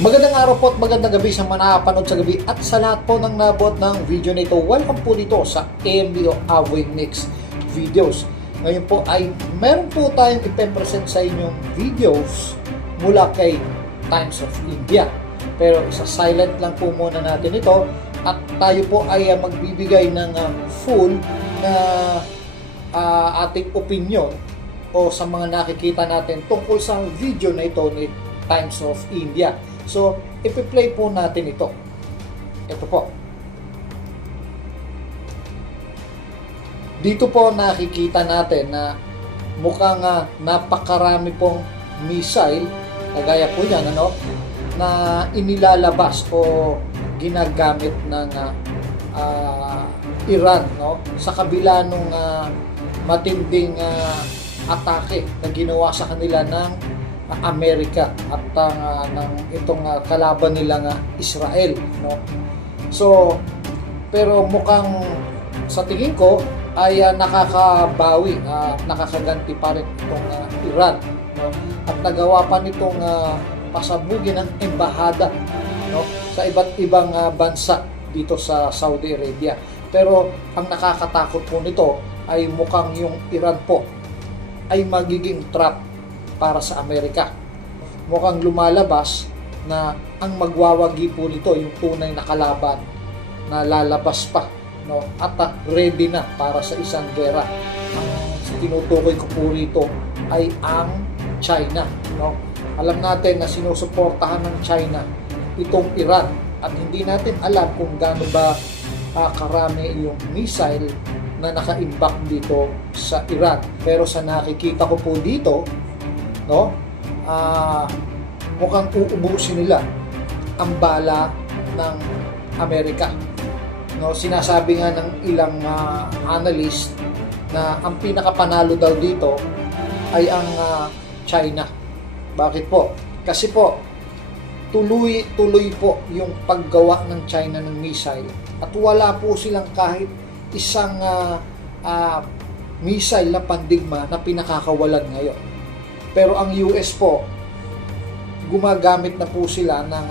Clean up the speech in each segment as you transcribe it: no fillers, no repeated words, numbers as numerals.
Magandang araw po at magandang gabi sa mga nakapanood sa gabi at sa lahat po ng nabot ng video na ito. Welcome po dito sa AMBO Avoy Mix Videos. Ngayon po ay meron po tayong ipepresent sa inyong videos mula kay Times of India. Pero isa-silent lang po muna natin ito at tayo po ay magbibigay ng full na ating opinion o sa mga nakikita natin tungkol sa video na ito ni Times of India. So, ipi-play po natin ito. Ito po. Dito po nakikita natin na mukhang napakarami pong missile, kagaya po yan, na inilalabas o ginagamit ng Iran, sa kabila nung matinding atake na ginawa sa kanila ng Amerika at ng itong kalaban nila Israel, So, pero mukhang sa tingin ko ay nakakabawi, nakakaganti pa rin itong Iran, At nagawa pa nitong pasabugin ng embahada, sa iba't ibang bansa dito sa Saudi Arabia. Pero ang nakakatakot po nito ay mukhang yung Iran po ay magiging trap para sa Amerika. Mukhang lumalabas na ang magwawagi po nito yung tunay na kalaban na lalabas pa, at ready na para sa isang gera. Ang tinutukoy ko po rito ay ang China, Alam natin na sinusuportahan ng China itong Iran at hindi natin alam kung gaano ba karami yung missile na naka-imbak dito sa Iran. Pero sa nakikita ko po dito, mukhang uubusin nila ang bala ng Amerika. Sinasabi nga ng ilang analyst na ang pinakapanalo daw dito ay ang China. Bakit po? Kasi po tuloy-tuloy po yung paggawa ng China ng missile at wala po silang kahit isang missile na pandigma na pinakakawalan ngayon. Pero ang US po, gumagamit na po sila ng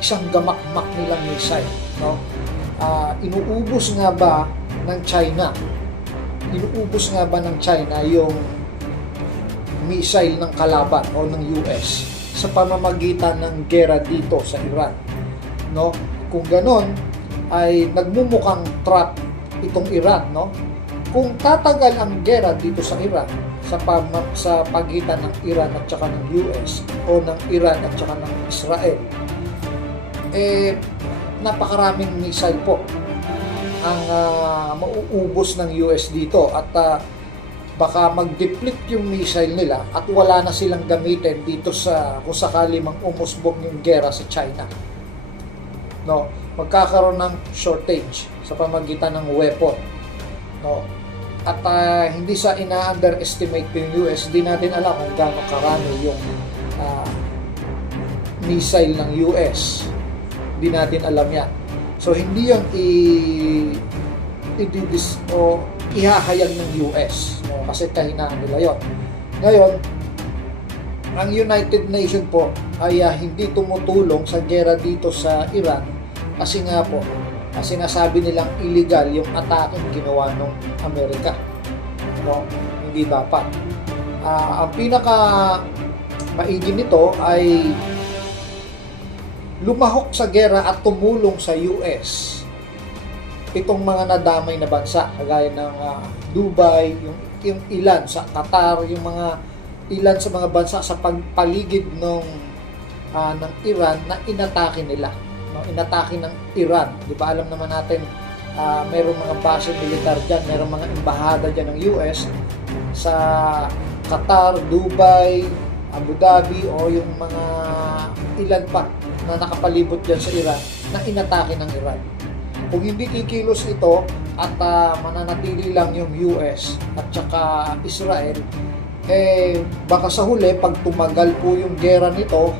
isang gamakmak nilang missile, inuubos nga ba ng China? Inuubos nga ba ng China yung missile ng kalaban o ng US sa pamamagitan ng gera dito sa Iran, Kung ganon ay nagmumukhang trap itong Iran, Kung tatagal ang gera dito sa Iran sa pagitan ng Iran at saka ng US o ng Iran at saka ng Israel, napakaraming missile po ang mauubos ng US dito at baka mag-deplete yung missile nila at wala na silang gamitin dito sa kung sakali mang umusbog yung gera sa China. Magkakaroon ng shortage sa pamagitan ng weapon, At hindi sa ina-underestimate yung US, di natin alam kung gaano karami yung missile ng US. Di natin alam yan. So, hindi yung ihahayag ng US, kasi kahinaan nila yon. Ngayon, ang United Nations po ay hindi tumutulong sa gera dito sa Iran kasi nga po, sinasabi nilang illegal yung atake ginawa ng Amerika. Hindi dapat. Ang pinaka maigi nito ay lumahok sa gera at tumulong sa US itong mga nadamay na bansa kagaya ng Dubai, yung ilan sa Qatar, yung mga ilan sa mga bansa sa pagpaligid ng Iran na inatake nila. Inatake ng Iran. Di ba alam naman natin, mayroong mga base militar dyan, mayroong mga embahada dyan ng US sa Qatar, Dubai, Abu Dhabi o yung mga ilan pa na nakapalibot dyan sa Iran na inatake ng Iran. Kung hindi kikilos ito at mananatili lang yung US at saka Israel, baka sa huli, pag tumagal po yung gera nito,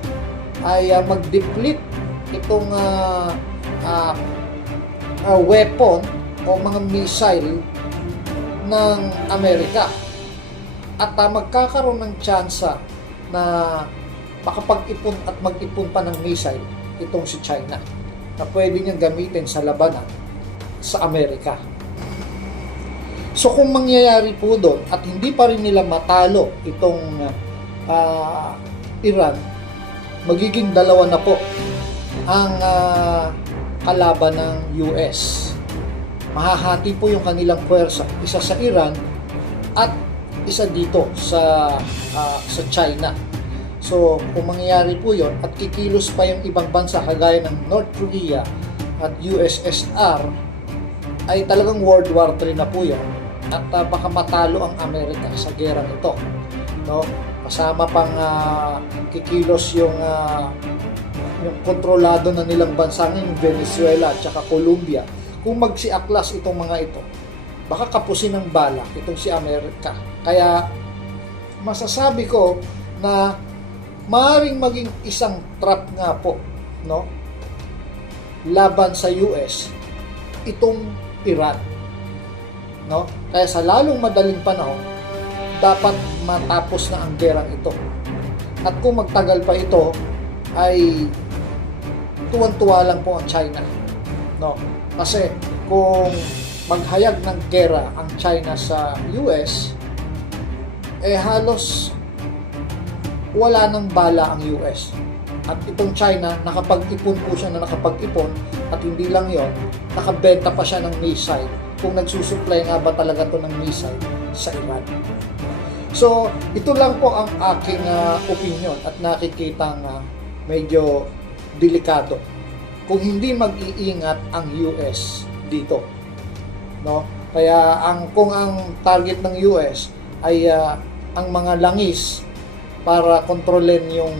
ay mag-deplete itong weapon o mga missile ng Amerika at magkakaroon ng tsansa na makapag-ipon at mag-ipon pa ng missile itong si China na pwede niyang gamitin sa labanan sa Amerika. So kung mangyayari po doon at hindi pa rin nila matalo itong Iran, magiging dalawa na po ang kalaban ng US. Mahahati po yung kanilang puwersa, isa sa Iran at isa dito sa China. So kung mangyayari po yon at kikilos pa yung ibang bansa kagaya ng North Korea at USSR, ay talagang World War III na po yun at baka matalo ang Amerika sa gerang ito, no? Kasama pang kikilos yung kontrolado na nilang bansa ng Venezuela at saka Colombia. Kung magsiaklas itong mga ito, baka kapusin ng bala itong si Amerika. Kaya masasabi ko na maaaring maging isang trap nga po, no, laban sa US itong Iran, no? Kaya sa lalong madaling panahon dapat matapos na ang gerang ito. At kung magtagal pa ito ay tuwan-tuwa lang po ang China, no? Kasi kung maghayag ng gera ang China sa US, halos wala nang bala ang US. At itong China, nakapag-ipon po siya na nakapag-ipon, at hindi lang yon, nakabenta pa siya ng missile kung nagsusupply nga ba talaga to ng missile sa Iran. So, ito lang po ang aking opinion at nakikitang medyo delikado kung hindi mag-iingat ang US dito, no? Kaya kung ang target ng US ay ang mga langis para kontrolin yung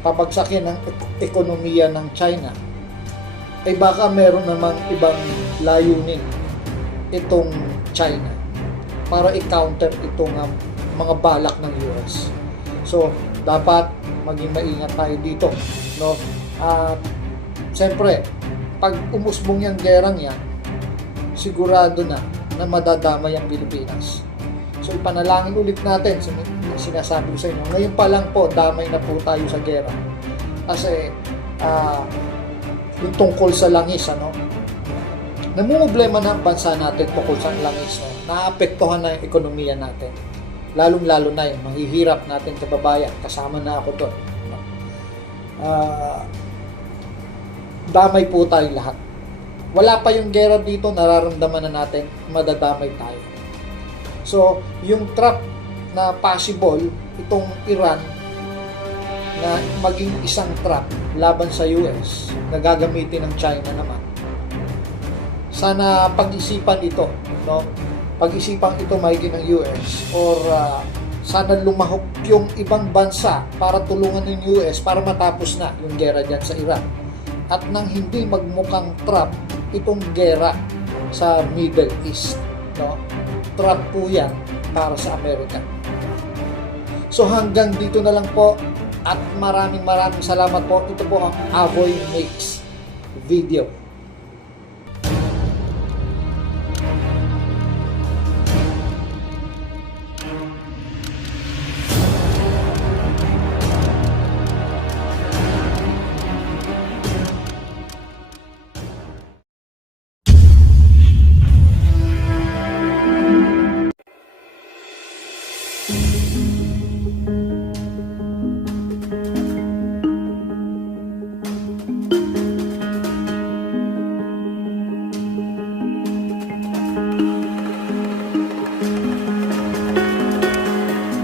pabagsakin ng ekonomiya ng China, ay baka meron namang ibang layunin itong China para i-counter itong mga balak ng US. So, dapat maging maingat tayo dito, no? At siyempre, pag umusbong yung gerang yan, sigurado na madadamay ang Pilipinas. So, ipanalangin ulit natin, sinasabi ko sa inyo, ngayon pa lang po, damay na po tayo sa gera. Kasi, yung tungkol sa langis, namumblema na ang bansa natin tungkol sa langis, no? Naapektuhan na yung ekonomiya natin. Lalong-lalo na yung mahihirap natin kababayan, kasama na ako doon. Damay po tayo lahat. Wala pa yung gera dito, nararamdaman na natin, madadamay tayo. So, yung trap na possible, itong Iran, na maging isang trap laban sa US, na gagamitin ng China naman. Sana pag-isipan ito, no? Pag-isipan ito maigi ng US, or sana lumahok yung ibang bansa para tulungan ng US para matapos na yung gera dyan sa Iran. At nang hindi magmukhang trap itong gera sa Middle East, no? Trap po yan para sa Amerika. So hanggang dito na lang po, at maraming salamat po. Ito po ang Avoy Makes Video.